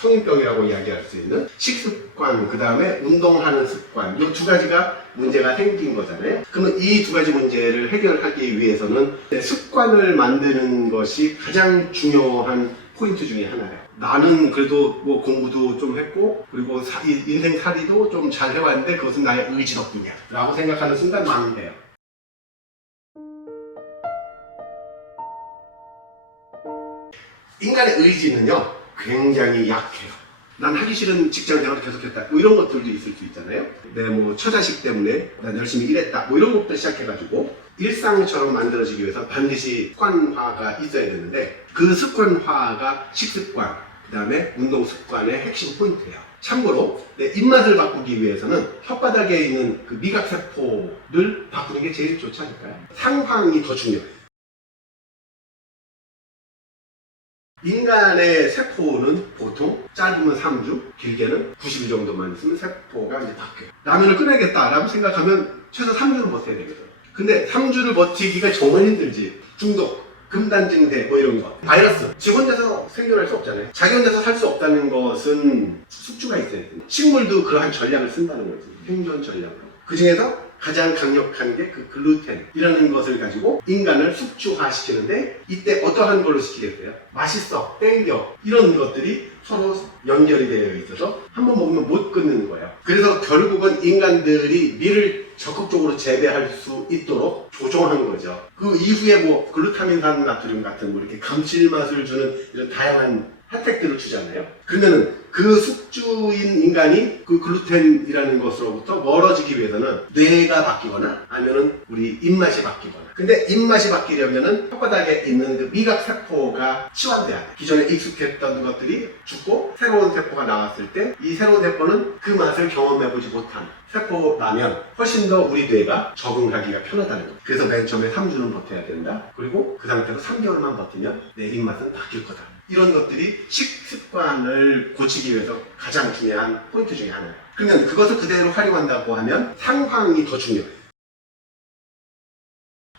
성인병이라고 이야기할 수 있는 식습관, 그 다음에 운동하는 습관, 이 두 가지가 문제가 생긴 거잖아요. 그러면 이 두 가지 문제를 해결하기 위해서는 습관을 만드는 것이 가장 중요한 포인트 중에 하나예요. 나는 그래도 뭐 공부도 좀 했고, 그리고 인생살이도 좀 잘 해왔는데 그것은 나의 의지 덕분이야 라고 생각하는 순간 망해요. 인간의 의지는요 굉장히 약해요. 난 하기 싫은 직장 생활을 계속했다, 뭐 이런 것들도 있을 수 있잖아요. 내 뭐 처자식 때문에 난 열심히 일했다, 뭐 이런 것부터 시작해가지고 일상처럼 만들어지기 위해서 반드시 습관화가 있어야 되는데, 그 습관화가 식습관, 그 다음에 운동 습관의 핵심 포인트예요. 참고로 내 입맛을 바꾸기 위해서는 혓바닥에 있는 그 미각세포를 바꾸는 게 제일 좋지 않을까요? 상황이 더 중요해요. 인간의 세포는 보통 짧으면 3주, 길게는 90일 정도만 있으면 세포가 이제 바뀌어요. 라면을 끓여야겠다라고 생각하면 최소 3주는 버텨야 되거든. 근데 3주를 버티기가 정말 힘들지. 중독, 금단 증세 뭐 이런 거, 바이러스, 지 혼자서 생존할 수 없잖아요. 자기 혼자서 살 수 없다는 것은 숙주가 있어야 돼요. 식물도 그러한 전략을 쓴다는 거지, 생존 전략으로. 그 중에서 가장 강력한 게 그 글루텐이라는 것을 가지고 인간을 숙주화시키는데, 이때 어떠한 걸로 시키겠어요? 맛있어, 땡겨, 이런 것들이 서로 연결이 되어 있어서 한번 먹으면 못 끊는 거예요. 그래서 결국은 인간들이 밀을 적극적으로 재배할 수 있도록 조종하는 거죠. 그 이후에 뭐 글루타민산 나트륨 같은 뭐 이렇게 감칠맛을 주는 이런 다양한 혜택들을 주잖아요. 그러면은 그 숙주인 인간이 그 글루텐이라는 것으로부터 멀어지기 위해서는 뇌가 바뀌거나 아니면은 우리 입맛이 바뀌거나. 근데 입맛이 바뀌려면은 혓바닥에 있는 그 미각세포가 치환돼야 돼. 기존에 익숙했던 것들이 죽고 새로운 세포가 나왔을 때 이 새로운 세포는 그 맛을 경험해보지 못한 세포라면 훨씬 더 우리 뇌가 적응하기가 편하다는 거예요. 그래서 맨 처음에 3주는 버텨야 된다. 그리고 그 상태로 3개월만 버티면 내 입맛은 바뀔 거다. 이런 것들이 식습관을 고치기 위해서 가장 중요한 포인트 중에 하나예요. 그러면 그것을 그대로 활용한다고 하면 상황이 더 중요해요.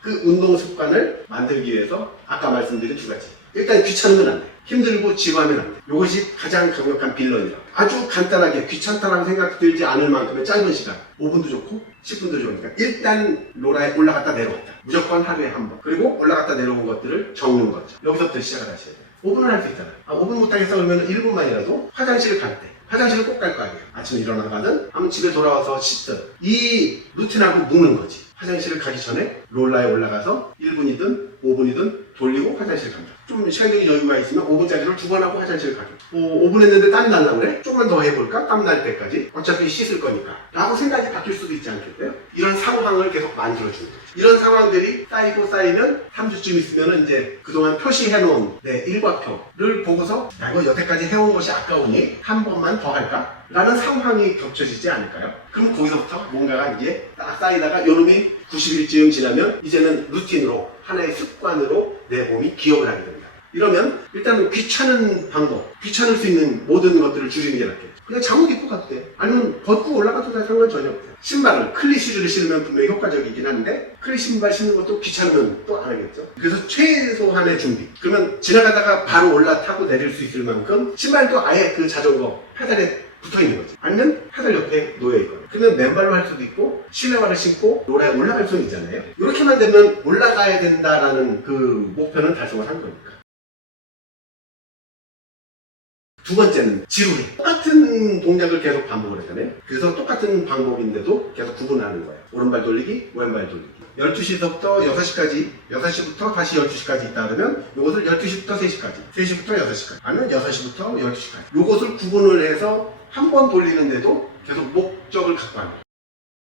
그 운동 습관을 만들기 위해서 아까 말씀드린 두 가지. 일단 귀찮으면 안 돼. 힘들고 지루하면 안 돼. 이것이 가장 강력한 빌런이라고. 아주 간단하게 귀찮다라고 생각 들지 않을 만큼의 짧은 시간, 5분도 좋고 10분도 좋으니까 일단 로라에 올라갔다 내려왔다. 무조건 하루에 한 번. 그리고 올라갔다 내려온 것들을 적는 거죠. 여기서부터 시작을 하셔야 돼요. 5분은 할 수 있잖아요. 5분 못하겠어 그러면 1분만이라도 화장실을 갈 때, 화장실을 꼭 갈 거 아니에요. 아침에 일어나가든 아니면 집에 돌아와서 씻든 이 루틴하고 묶는 거지. 화장실을 가기 전에 롤라에 올라가서 1분이든 5분이든 돌리고 화장실 간다. 좀 시간적인 여유가 있으면 5분짜리를 2번 하고 화장실 가기. 5분 했는데 땀이 날라 그래? 조금만 더 해볼까? 땀 날 때까지. 어차피 씻을 거니까. 라고 생각이 바뀔 수도 있지 않겠어요? 이런 상황을 계속 만들어주는 거죠. 이런 상황들이 쌓이고 쌓이면 3주쯤 있으면 이제 그동안 표시해놓은 내 일과표를 보고서 야, 이거 여태까지 해온 것이 아까우니 한 번만 더 할까? 라는 상황이 겹쳐지지 않을까요? 그럼 거기서부터 뭔가가 이제 딱 쌓이다가 요놈이 90일쯤 지나면 이제는 루틴으로, 하나의 습관으로 내 몸이 기억을 하게 됩니다. 이러면 일단은 귀찮은 방법, 귀찮을 수 있는 모든 것들을 줄이는 게 낫겠죠. 그냥 잠옷 입고 가도 돼. 아니면 벗고 올라가도 돼. 상관 전혀 없어요. 신발을 클리시를 신으면 분명히 효과적이긴 한데 클리 신발 신는 것도 귀찮으면 또 안 하겠죠. 그래서 최소한의 준비. 그러면 지나가다가 바로 올라타고 내릴 수 있을 만큼 신발도 아예 그 자전거 페달에 붙어있는 거지. 아니면 페달 옆에 놓여있거나. 그러면 맨발로 할 수도 있고 실내화를 신고 로라에 올라갈 수는 있잖아요. 이렇게만 되면 올라가야 된다라는 그 목표는 달성을 한 거니까. 두 번째는 지루해. 똑같은 동작을 계속 반복을 하잖아요. 그래서 똑같은 방법인데도 계속 구분하는 거예요. 오른발 돌리기, 왼발 돌리기. 12시부터 6시까지, 6시부터 다시 12시까지 있다 그러면 이것을 12시부터 3시까지, 3시부터 6시까지, 아니면 6시부터 12시까지. 이것을 구분을 해서 한 번 돌리는데도 계속 목적을 갖고 하는 거예요.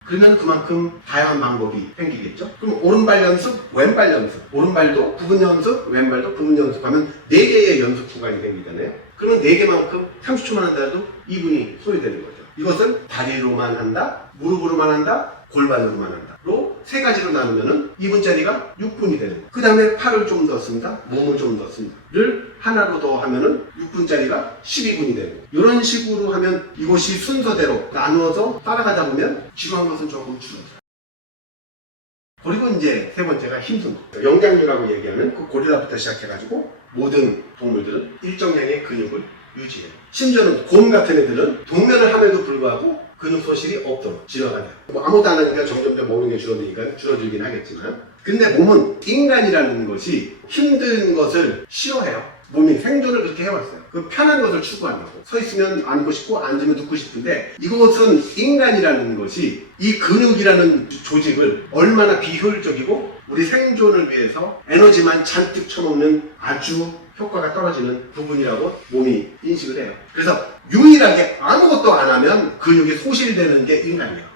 그러면 그만큼 다양한 방법이 생기겠죠. 그럼 오른발 연습, 왼발 연습, 오른발도 부분 연습, 왼발도 부분 연습하면 4개의 연습 구간이 생기잖아요. 그러면 4개만큼 30초만 한다도 2분이 소요되는 거죠. 이것을 다리로만 한다, 무릎으로만 한다, 골반으로만 한다. 로 3가지로 나누면은 2분짜리가 6분이 되는 거예요. 그 다음에 팔을 좀 더 씁니다, 몸을 좀 더 씁니다. 를 하나로 더 하면은 6분짜리가 12분이 되는 거예요. 이런 식으로 하면 이것이 순서대로 나누어서 따라가다 보면 지루한 것은 조금 줄어들어요. 그리고 이제 세 번째가 힘순 거. 영장류라고 얘기하는 그 고릴라부터 시작해가지고 모든 동물들은 일정량의 근육을 유지해요. 심지어는 곰 같은 애들은 동면을 함에도 불구하고 근육 소실이 없도록 진화가 돼요. 뭐 아무것도 안 하니까 점점 먹는 게 줄어드니까 줄어들긴 하겠지만, 근데 몸은 인간이라는 것이 힘든 것을 싫어해요. 몸이 생존을 그렇게 해왔어요. 그 편한 것을 추구한다고. 서 있으면 앉고 싶고 앉으면 눕고 싶은데, 이것은 인간이라는 것이 이 근육이라는 조직을 얼마나 비효율적이고 우리 생존을 위해서 에너지만 잔뜩 쳐먹는 아주 효과가 떨어지는 부분이라고 몸이 인식을 해요. 그래서 유일하게 아무것도 안 하면 근육이 소실되는 게 인간이에요.